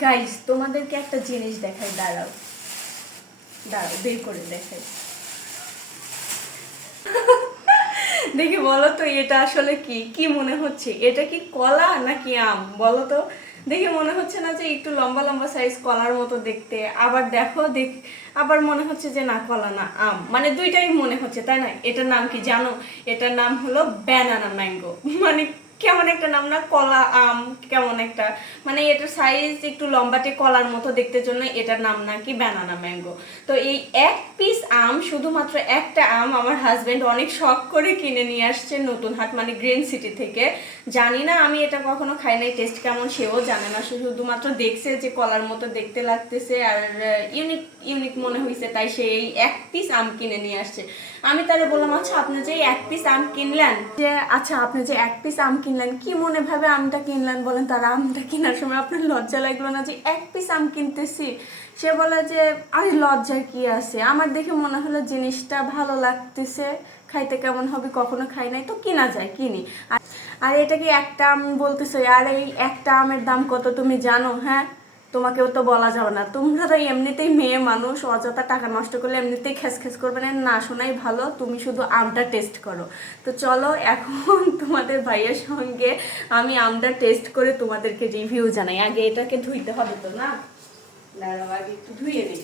Guys তোমাদেরকে একটা জিনিস দেখাই, দাঁড়াও। দাঁড়াও, বের করে দেখাই। দেখি বলো তো, এটা আসলে কি? কি মনে হচ্ছে? এটা কি কলা নাকি আম? বলো তো। দেখে মনে হচ্ছে না যে একটু লম্বা লম্বা সাইজ কলার মতো দেখতে। আবার দেখো, দেখ, আবার মনে হচ্ছে যে না, কলা না, আম। মানে দুইটাই মনে হচ্ছে, তাই না? এটার নাম কি জানো? এটার নাম হলো ব্যানানা ম্যাঙ্গো মানে কেমন একটা নাম না? কলা আম, কেমন একটা। মানে এটা সাইজ একটু লম্বাটে কলার মতো দেখতে জন্য এটার নাম নাকি ব্যানানা ম্যাঙ্গো তো এই এক পিস আম, শুধুমাত্র একটা আম আমার হাজব্যান্ড অনেক শখ করে কিনে নিয়ে আসছে নতুন হাট মানে গ্রিন সিটি থেকে। জানি না আমি এটা কখনো খাই নাই টেস্ট কেমন সেও জানে না। শুধুমাত্র দেখছে যে কলার মতো দেখতে লাগতেছে, আর ইউনিক ইউনিক মনে হয়েছে তাই সে এই এক পিস আম কিনে নিয়ে আসছে। আমি তারে বললাম আচ্ছা আপনি যে এক পিস আম কিনলেন, যে আচ্ছা আপনি যে এক পিস আম কিনলেন, কি মনে ভাবে আমটা কিনলেন বলেন? তার আমটা কেনার সময় আপনার লজ্জা লাগল না যে এক পিস আম কিনতেছি? সে বলে যে, আরে, লজ্জার কি আছে? আমার দেখে মনে হলো জিনিসটা ভালো লাগতেছে। খাইতে কেমন হবে, কখনো খাই নাই। তো কিনা যায়, কিনি। আর এটা কি একটা আম বলতেছে? আর, এই একটা আমের দাম কত তুমি জানো? হ্যাঁ? তোমাকেও তো বলা যাবে না। তোমরা তো এমনিতেই মেয়ে মানুষ, অযথা টাকা নষ্ট করলে এমনিতেই খেস খেস করবে না। না শোনাই ভালো, তুমি শুধু আমটা টেস্ট করো। তো চলো, এখন তোমাদের ভাইয়ের সঙ্গে আমি আমটা টেস্ট করে তোমাদেরকে রিভিউ জানাই। আগে এটাকে ধুইতে হবে তো না? দাঁড়াও, আগে একটু ধুয়ে নিই।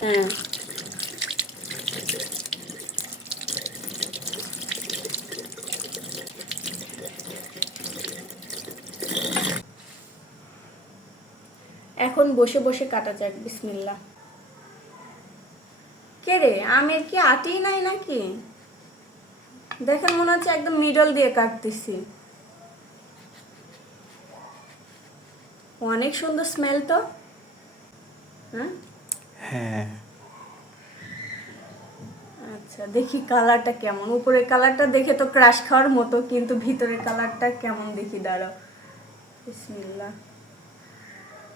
হ্যাঁ। এখন বসে বসে কাটা যাক বিসমিল্লা কে রে আমের কি আটি নাই নাকি? দেখেন মনে হচ্ছে একদম মিডল দিয়ে কাটতেছি। অনেক সুন্দর স্মেল তো। হ্যাঁ? হ্যাঁ। আচ্ছা দেখি কালারটা কেমন। উপরের কালারটা দেখে তো ক্রাশ খাওয়ার মতো কিন্তু ভিতরের কালারটা কেমন দেখি দাঁড়াও। বিসমিল্লা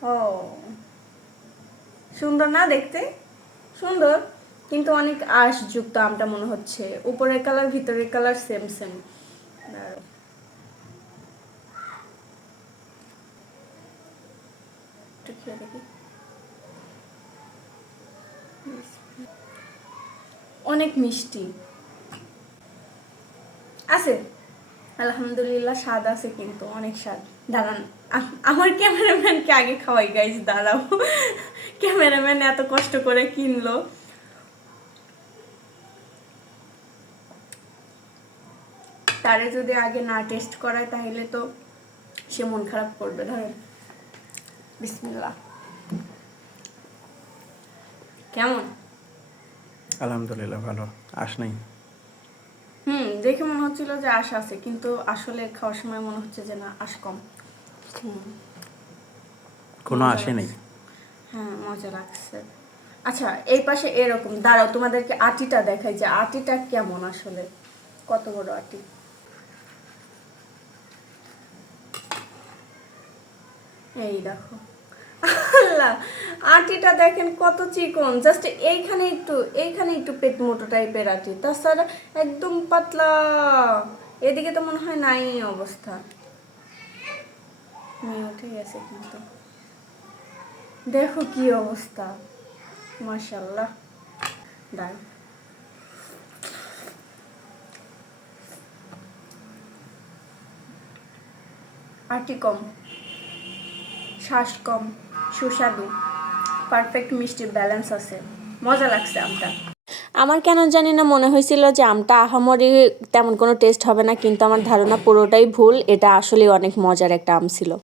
ও। সুন্দর না দেখতে? সুন্দর, কিন্তু অনেক আঁশযুক্ত আমটা মনে হচ্ছে। উপরের কালার, ভিতরের কালার সেম সেম অনেক মিষ্টি। আছে? আলহামদুলিল্লাহ স্বাদ আছে কিন্তু, অনেক স্বাদ। দাঁড়ান আমার ক্যামেরাম্যানকে আগে খাওয়াই গাইজ দাঁড়াও। ক্যামেরাম্যান এত কষ্ট করে কিনলো। তারে যদি আগে না টেস্ট করায়, তাহলে তো সে মন খারাপ করবে। ধরেন, বিসমিল্লাহ। কেমন? আলহামদুলিল্লাহ, ভালো। আস নাই? দেখে মনে হচ্ছিল যে আশ আছে কিন্তু আসলে খাওয়ার সময় মনে হচ্ছে যে না আশ কম। কোনো আসে নেই? হ্যাঁ মজা লাগছে। আচ্ছা এই পাশে এরকম দাঁড়াও তোমাদেরকে আটিটা দেখাই যে আটিটা কেমন আসলে? কত বড় আটি? এই দেখো। আটিটা দেখেন কত চিকন। জাস্ট এইখানে একটু এইখানে একটু পেট মোটো টাইপের আটি। তাছাড়া একদম পাতলা। এদিকে তো মনে হয় নাই অবস্থা। উঠে গেছে কিন্তু। দেখো কি অবস্থা। মাশাল্লাহ দাঁড় আটি কম। শ্বাস কম। সুস্বাদু। পারফেক্ট মিষ্টি ব্যালেন্স আছে। মজা লাগছে আমটা। আমার কেন জানি না মনে হয়েছিল যে আমটা আহামরি তেমন কোনো টেস্ট হবে না, কিন্তু আমার ধারণা পুরোটাই ভুল। এটা আসলে অনেক মজার একটা আম ছিল।